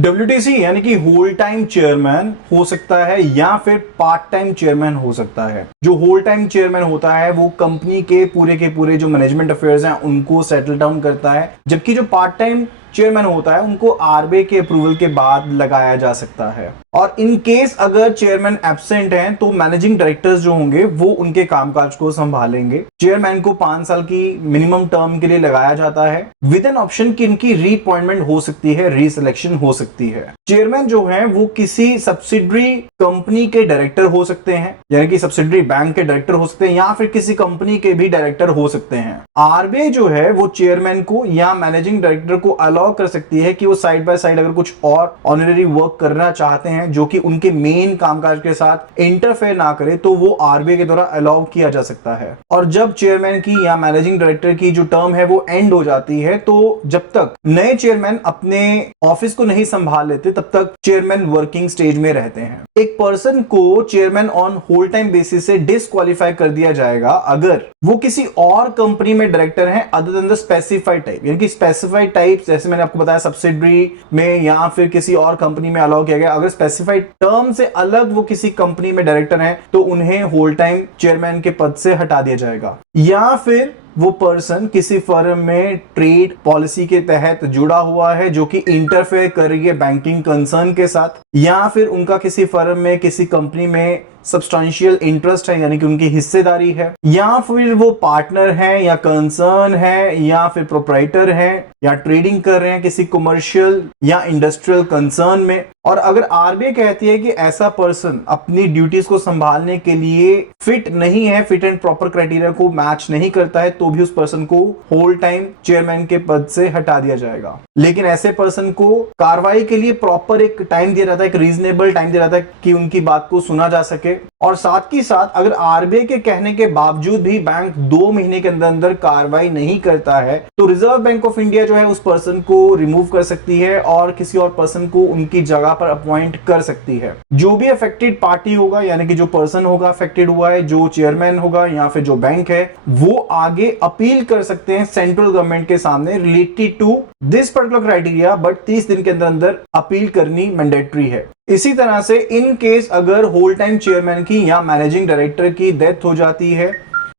WTC यानी कि whole time chairman हो सकता है या फिर पार्ट टाइम चेयरमैन हो सकता है। जो होल टाइम चेयरमैन होता है वो कंपनी के पूरे जो मैनेजमेंट अफेयर्स हैं उनको सेटल डाउन करता है, जबकि जो पार्ट टाइम चेयरमैन होता है उनको आरबीआई के अप्रूवल के बाद लगाया जा सकता है। और इन केस अगर चेयरमैन एब्सेंट हैं तो मैनेजिंग डायरेक्टर्स जो होंगे वो उनके कामकाज को संभालेंगे। चेयरमैन को 5 साल की मिनिमम टर्म के लिए लगाया जाता है विद एन ऑप्शन कि इनकी रीअपॉइंटमेंट हो सकती है, रीसिलेक्शन हो सकती है। चेयरमैन जो है वो किसी सब्सिडरी कंपनी के डायरेक्टर हो सकते हैं, यानी कि सब्सिडरी बैंक के डायरेक्टर हो सकते हैं या फिर किसी कंपनी के भी डायरेक्टर हो सकते हैं। आरबीआई जो है वो चेयरमैन को या मैनेजिंग डायरेक्टर को अलाउ कर सकती है कि वो साइड बाय साइड अगर कुछ और ऑनररी वर्क करना चाहते हैं जो कि उनके मेन कामकाज के साथ इंटरफेयर ना करे तो वो आरबीआई के द्वारा अलाउ किया जा सकता है। और जब चेयरमैन की या मैनेजिंग डायरेक्टर की जो टर्म है वो एंड हो जाती है तो जब तक नए चेयरमैन अपने ऑफिस को नहीं संभाल लेते तब तक चेयरमैन वर्किंग स्टेज में रहते हैं। एक पर्सन को chairman on whole time basis से डिस्क्वालीफाई कर दिया जाएगा अगर वो किसी और कंपनी में डायरेक्टर हैं other than the specified type, यानी कि स्पेसिफाइड टाइप जैसे मैंने आपको बताया सब्सिडरी में या फिर किसी और कंपनी में अलाउ किया गया। अगर स्पेसिफाइड टर्म से अलग वो किसी कंपनी में डायरेक्टर हैं तो उन्हें होल टाइम चेयरमैन के पद से हटा दिया जाएगा। या फिर वो पर्सन किसी फर्म में ट्रेड पॉलिसी के तहत जुड़ा हुआ है जो कि इंटरफेयर कर रही है बैंकिंग कंसर्न के साथ, या फिर उनका किसी फर्म में किसी कंपनी में सब्सटेंशियल इंटरेस्ट है यानी कि उनकी हिस्सेदारी है, या फिर वो पार्टनर है या कंसर्न है या फिर प्रोप्राइटर है या ट्रेडिंग कर रहे हैं किसी कमर्शियल या इंडस्ट्रियल कंसर्न में। और अगर आरबीआई कहती है कि ऐसा पर्सन अपनी ड्यूटीज को संभालने के लिए फिट नहीं है, फिट एंड प्रॉपर क्राइटेरिया को मैच नहीं करता है, तो भी उस पर्सन को होल टाइम चेयरमैन के पद से हटा दिया जाएगा। लेकिन ऐसे पर्सन को कार्रवाई के लिए प्रॉपर एक टाइम दिया जाता है, एक रीजनेबल टाइम दिया जाता है कि उनकी बात को सुना जा सके। और साथ ही साथ अगर आरबीआई के कहने के बावजूद भी बैंक 2 महीने के अंदर अंदर कार्रवाई नहीं करता है तो रिजर्व बैंक ऑफ इंडिया जो है उस पर्सन को रिमूव कर सकती है और किसी और पर्सन को उनकी जगह पर अपॉइंट कर सकती है। जो भी अफेक्टेड पार्टी होगा यानी कि जो पर्सन होगा अफेक्टेड हुआ है, जो चेयरमैन होगा या फिर जो बैंक है, वो आगे अपील कर सकते हैं सेंट्रल गवर्नमेंट के सामने related to this particular criteria, but 30 दिन के अंदर अंदर अपील करनी मैंडेटरी है। इसी तरह से इन केस अगर होल टाइम चेयरमैन की या मैनेजिंग डायरेक्टर की डेथ हो जाती है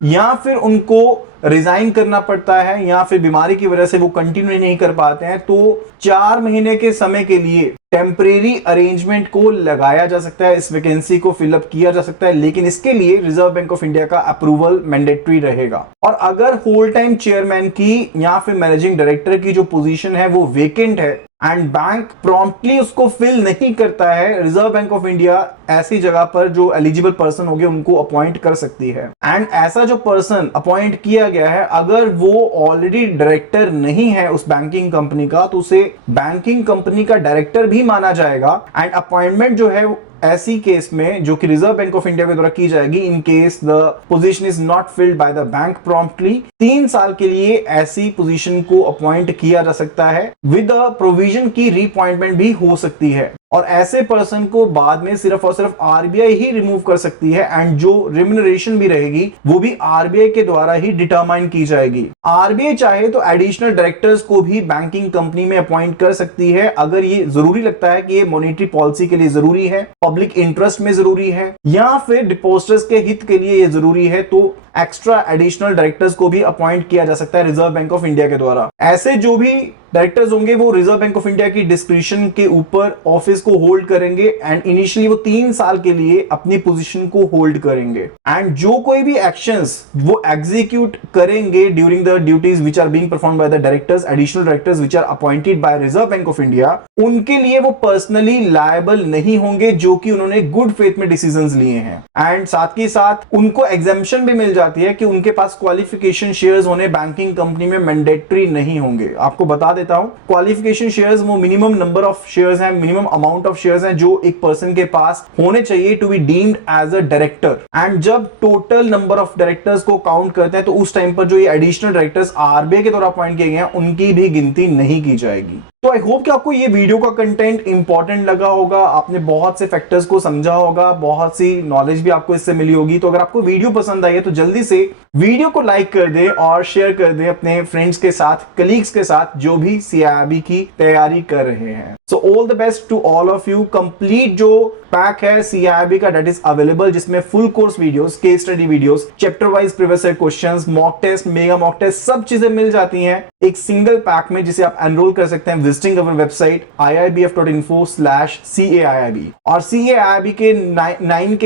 या फिर उनको रिजाइन करना पड़ता है या फिर बीमारी की वजह से वो कंटिन्यू नहीं कर पाते हैं तो 4 महीने के समय के लिए टेम्परेरी अरेंजमेंट को लगाया जा सकता है, इस वैकेंसी को फिलअप किया जा सकता है, लेकिन इसके लिए रिजर्व बैंक ऑफ इंडिया का अप्रूवल मैंडेटरी रहेगा। और अगर होल टाइम चेयरमैन की या फिर मैनेजिंग डायरेक्टर की जो पोजीशन है वो वेकेंट है एंड बैंक प्रॉम्प्टली उसको फिल नहीं करता है, रिजर्व बैंक ऑफ इंडिया ऐसी जगह पर जो एलिजिबल पर्सन होंगे उनको अपॉइंट कर सकती है। एंड ऐसा जो पर्सन अपॉइंट किया गया है अगर वो ऑलरेडी डायरेक्टर नहीं है उस बैंकिंग कंपनी का तो उसे बैंकिंग कंपनी का डायरेक्टर भी माना जाएगा। एंड अपॉइंटमेंट जो है ऐसी केस में जो कि रिजर्व बैंक ऑफ इंडिया के द्वारा की जाएगी in case the position is not filled by the bank promptly, 3 साल के लिए ऐसी पोजीशन को अपॉइंट किया जा सकता है विद प्रोविजन की रीअपॉइंटमेंट भी हो सकती है। और ऐसे पर्सन को बाद में सिर्फ और सिर्फ आरबीआई ही रिमूव कर सकती है एंड जो रिम्यूनरेशन भी रहेगी वो भी आरबीआई के द्वारा ही डिटरमाइन की जाएगी। आरबीआई चाहे तो एडिशनल डायरेक्टर्स को भी बैंकिंग कंपनी में अपॉइंट कर सकती है अगर ये जरूरी लगता है कि ये मॉनेटरी पॉलिसी के लिए जरूरी है, पब्लिक इंटरेस्ट में जरूरी है या फिर डिपोजिटर्स के हित के लिए ये जरूरी है, तो एक्स्ट्रा एडिशनल डायरेक्टर्स को भी अपॉइंट किया जा सकता है रिजर्व बैंक ऑफ इंडिया के द्वारा। ऐसे जो भी डायरेक्टर्स होंगे वो रिजर्व बैंक ऑफ इंडिया की डिस्क्रिप्शन के ऊपर ऑफिस को होल्ड करेंगे एंड इनिशियली वो 3 साल के लिए अपनी पोजीशन को होल्ड करेंगे। एंड जो कोई भी एक्शंस वो एग्जीक्यूट करेंगे during the duties which are being performed by the directors, additional directors which are appointed by Reserve Bank of India, उनके लिए वो पर्सनली लायबल नहीं होंगे जो कि उन्होंने गुड फेथ में डिसीजंस लिए हैं। एंड साथ ही साथ उनको एग्जेम्पशन भी मिल जाती है कि उनके पास क्वालिफिकेशन शेयर्स होने बैंकिंग कंपनी में मैंडेटरी नहीं होंगे। आपको बता देता हूं, क्वालिफिकेशन शेयर्स वो मिनिमम नंबर ऑफ शेयर्स हैं, मिनिमम अमाउंट ऑफ शेयर्स हैं जो एक पर्सन के पास होने चाहिए to be deemed as a director. And जब टोटल नंबर ऑफ डायरेक्टर्स को काउंट करते हैं तो उस टाइम पर जो ये एडिशनल डायरेक्टर्स आरबीआई के द्वारा अपॉइंट किए गए हैं उनकी भी गिनती नहीं की जाएगी। तो आई होप कि आपको ये वीडियो का कंटेंट इंपॉर्टेंट लगा होगा, आपने बहुत से फैक्टर्स को समझा होगा, बहुत सी नॉलेज भी आपको इससे मिली होगी। तो अगर आपको वीडियो पसंद आई है तो जल्दी से वीडियो को लाइक कर दें और शेयर कर दें अपने फ्रेंड्स के साथ, कलीग्स के साथ जो भी सीआईबी की तैयारी कर रहे हैं। So all the best to all of you. Complete जो पैक है CIIB का दैट इज अवेलेबल, जिसमें full course videos, case study videos, chapter wise previous year questions, mock test, mega mock test, सब चीजें मिल जाती हैं एक सिंगल पैक में, जिसे आप एनरोल कर सकते हैं विजिटिंग अवर वेबसाइट iibf.info/CAIIB। और CAIIB के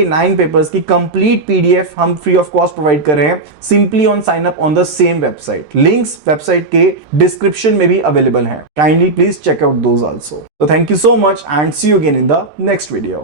9 पेपर्स की कंप्लीट PDF हम फ्री ऑफ कॉस्ट प्रोवाइड कर रहे हैं simply on sign up on the same website. Links website के डिस्क्रिप्शन में भी अवेलेबल हैं। Kindly please check out those also. So thank you so much and see you again in the next video.